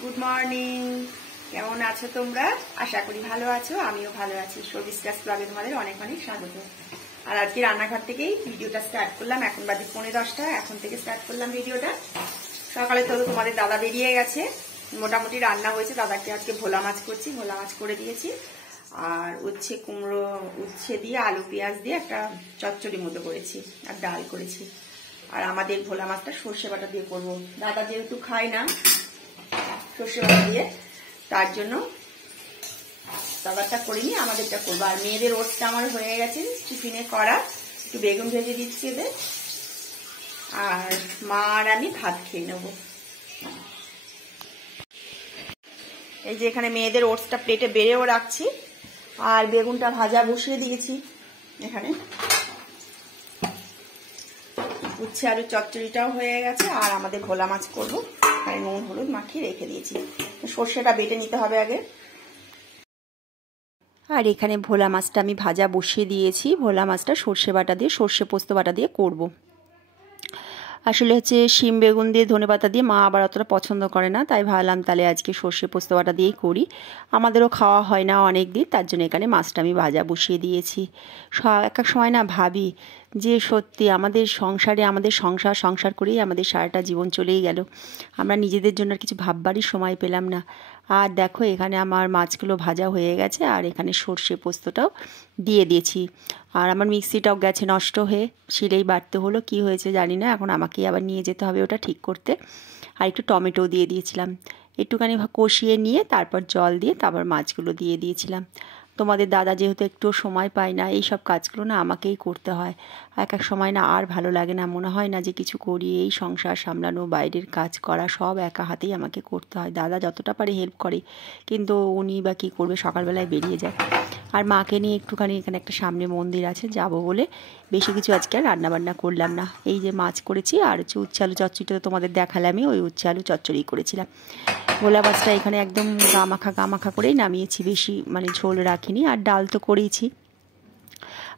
Good morning. কেমন আছো তোমরা? আশা করি ভালো আছো, আমিও ভালো আছি। সবিস্কাস ব্লগে তোমাদের অনেক অনেক স্বাগত। আর আজকে রান্নাঘর থেকেই ভিডিওটা স্টার্ট করলাম। এখন বাজে 10:45, এখন থেকে স্টার্ট করলাম ভিডিওটা। সকালে তো তোমাদের দাদা বেরিয়ে গেছে, মোটামুটি রান্না হয়েছে। দাদাকে আজকে ভোলা মাছ করছি, ভোলা মাছ করে দিয়েছি। আর উচ্ছে কুমড়ো, উচ্ছে দিয়ে আলু পেঁয়াজ দিয়ে একটা চচ্চড়ি মতো করেছি, আর ডাল করেছি। আর আমাদের ভোলা মাছটা সর্ষে বাটা দিয়ে করবো। দাদা যেহেতু খায় না সর্ষে বাটা দিয়ে, তার জন্য দাদারটা করিনি, আমাদেরটা করবো। আর মেয়েদের ওটসটা আমার হয়ে গেছে টিফিনে করা, একটু বেগুন ভেজে দিচ্ছি এদের। আর মা আর আমি ভাত খেয়ে নেবো। এই যে এখানে মেয়েদের ওটসটা প্লেটে বেড়েও রাখছি, আর বেগুনটা ভাজা বসিয়ে দিয়েছি। এখানে উচ্ছে আলু চচ্চড়িটাও হয়ে গেছে, আর আমাদের ভোলা মাছ করবো। আর নুন হলুদ মাখিয়ে রেখে দিয়েছি। সর্ষেটা বেটে নিতে হবে আগে। আর এখানে ভোলা মাছটা আমি ভাজা বসিয়ে দিয়েছি। ভোলা মাছটা সর্ষে বাটা দিয়ে, সর্ষে পোস্ত বাটা দিয়ে করব। আসলে হচ্ছে শিম বেগুন দিয়ে ধনেপাতা দিয়ে মা আবার অতটা পছন্দ করে না, তাই ভাবলাম তাহলে আজকে সর্ষে পোস্ত বাটা দিয়েই করি। আমাদেরও খাওয়া হয় না অনেক দিন, তার জন্য এখানে মাছটা আমি ভাজা বসিয়ে দিয়েছি। এক এক সময় না ভাবি যে সত্যি আমাদের সংসারে, আমাদের সংসার করেই আমাদের সারাটা জীবন চলেই গেল। আমরা নিজেদের জন্য কিছু ভাববারই সময় পেলাম না। আর দেখো এখানে আমার মাছগুলো ভাজা হয়ে গেছে, আর এখানে সর্ষে পোস্তটাও দিয়ে দিয়েছি। আর আমার মিক্সিটাও গেছে নষ্ট হয়ে, শিলেই বাটতে হলো। কি হয়েছে জানি না, এখন আমাকেই আবার নিয়ে যেতে হবে ওটা ঠিক করতে। আর একটু টমেটো দিয়ে দিয়েছিলাম, একটুখানি কষিয়ে নিয়ে তারপর জল দিয়ে তারপর মাছগুলো দিয়ে দিয়েছিলাম। তোমাদের দাদা যেহেতু একটু সময় পায় না, এই সব কাজগুলো না আমাকেই করতে হয়। এক এক সময় না আর ভালো লাগে না, মনে হয় না যে কিছু করি। এই সংসার সামলানো, বাইরের কাজ করা সব একা হাতেই আমাকে করতে হয়। দাদা যতটা পারে হেল্প করে, কিন্তু উনি বা কী করবে, সকালবেলায় বেরিয়ে যায়। আর মাকে নিয়ে একটুখানি এখানে একটা সামনে মন্দির আছে, যাব বলে বেশি কিছু আজকে আর রান্নাবান্না করলাম না। এই যে মাছ করেছি, আর হচ্ছে উচ্ছে আলু চচ্চড়িটা তো তোমাদের দেখালামই, ওই উচ্ছে আলু চচ্চড়ি করেছিলাম। ভোলা মাছটা এখানে একদম গামাখা করেই নামিয়েছি, বেশি মানে ঝোল রাখিনি। আর ডাল তো করেইছি।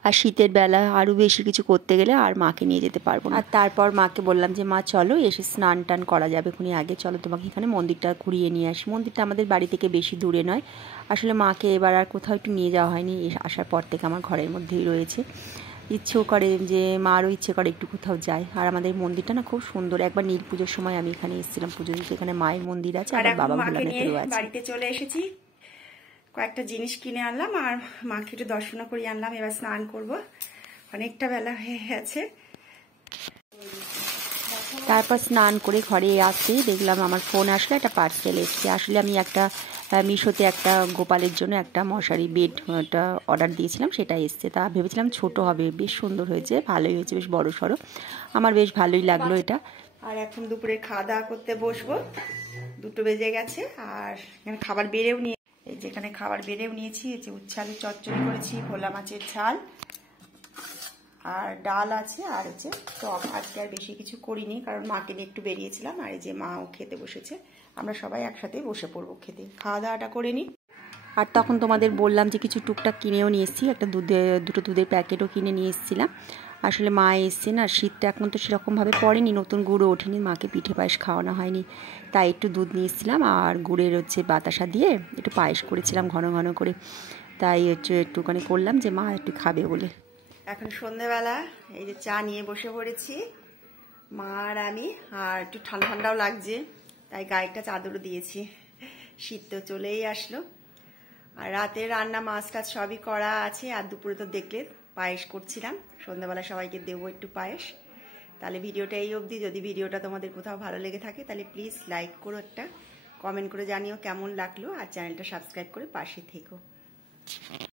আর শীতের বেলা আরও বেশি কিছু করতে গেলে আর মাকে নিয়ে যেতে পারবো না। আর তারপর মাকে বললাম যে মা চলো, এসে স্নান টান করা যাবে খুনি, আগে চলো তোমাকে এখানে মন্দিরটা ঘুরিয়ে নিয়ে আসি। মন্দিরটা আমাদের বাড়ি থেকে বেশি দূরে নয়। আসলে মাকে এবার আর কোথাও একটু নিয়ে যাওয়া হয়নি, আসার পর থেকে আমার ঘরের মধ্যেই রয়েছে। ইচ্ছেও করে যে মারও ইচ্ছে করে একটু কোথাও যায়। আর আমাদের মন্দিরটা না খুব সুন্দর। একবার নীল পুজোর সময় আমি এখানে এসেছিলাম পুজো দিতে। এখানে মায়ের মন্দির আছে, আর বাবা ভোলানাথেরও আছে। বাড়িতে চলে এসেছি, কয়েকটা জিনিস কিনে আনলাম, আর মাকে একটু দর্শন করিয়ে আনলাম। এবার স্নান করব, অনেকটা বেলা হয়ে গেছে। তারপর স্নান করে ঘরে আসতেই দেখলাম আমার ফোন আসলে একটা পার্সেল এসছে। আসলে আমি একটা মিশোতে একটা গোপালের জন্য একটা মশারি বেড একটা অর্ডার দিয়েছিলাম, সেটা এসছে। তা ভেবেছিলাম ছোট হবে, বেশ সুন্দর হয়েছে, ভালোই হয়েছে, বেশ বড় সড়ো। আমার বেশ ভালোই লাগলো এটা। আর এখন দুপুরে খাওয়া দাওয়া করতে বসবো, 2টো বেজে গেছে। আর এখানে খাবার বেড়েও নিয়ে, এই যেখানে খাবার বেড়েও নিয়েছি। এই যে উচ্ছে আলু চচ্চড়ি করেছি, ভোলা মাছের ঝাল, আর ডাল আছে, আর হচ্ছে টক। আজকে আর বেশি কিছু করিনি, কারণ মাকে নিয়ে একটু বেরিয়েছিলাম। আর এই যে মাও খেতে বসেছে, আমরা সবাই একসাথে বসে পড়বো খেতে। খাওয়া দাওয়াটা করে নিই। আর তখন তোমাদের বললাম যে কিছু টুকটাক কিনেও নিয়ে এসেছি, একটা দুটো দুধের প্যাকেটও কিনে নিয়ে এসেছিলাম। আসলে মা এসছে না, শীতটা এখন তো সেরকমভাবে পড়েনি, নতুন গুঁড়ো ওঠেনি, মাকে পিঠে পায়েস খাওয়ানো হয়নি, তাই একটু দুধ নিয়ে এসেছিলাম। আর গুড়ের হচ্ছে বাতাসা দিয়ে একটু পায়েস করেছিলাম ঘন ঘন করে, তাই হচ্ছে একটুখানি করলাম যে মা একটু খাবে বলে। এখন সন্ধেবেলা এই যে চা নিয়ে বসে পড়েছি মা আর আমি। আর একটু ঠান্ডা ঠান্ডাও লাগছে, তাই গায়ে একটা চাদরও দিয়েছি। শীত তো চলেই আসলো। আর রাতে রান্না মাছ টাছ সবই করা আছে। আর দুপুরে তো দেখলে পায়েস করছিলাম, সন্ধ্যাবেলা সবাইকে দেবো একটু পায়েস। তাহলে ভিডিওটা এই অবধি। যদি ভিডিওটা তোমাদের কোথাও ভালো লেগে থাকে তাহলে প্লিজ লাইক করো, একটা কমেন্ট করে জানিও কেমন লাগলো, আর চ্যানেলটা সাবস্ক্রাইব করে পাশে থেকো।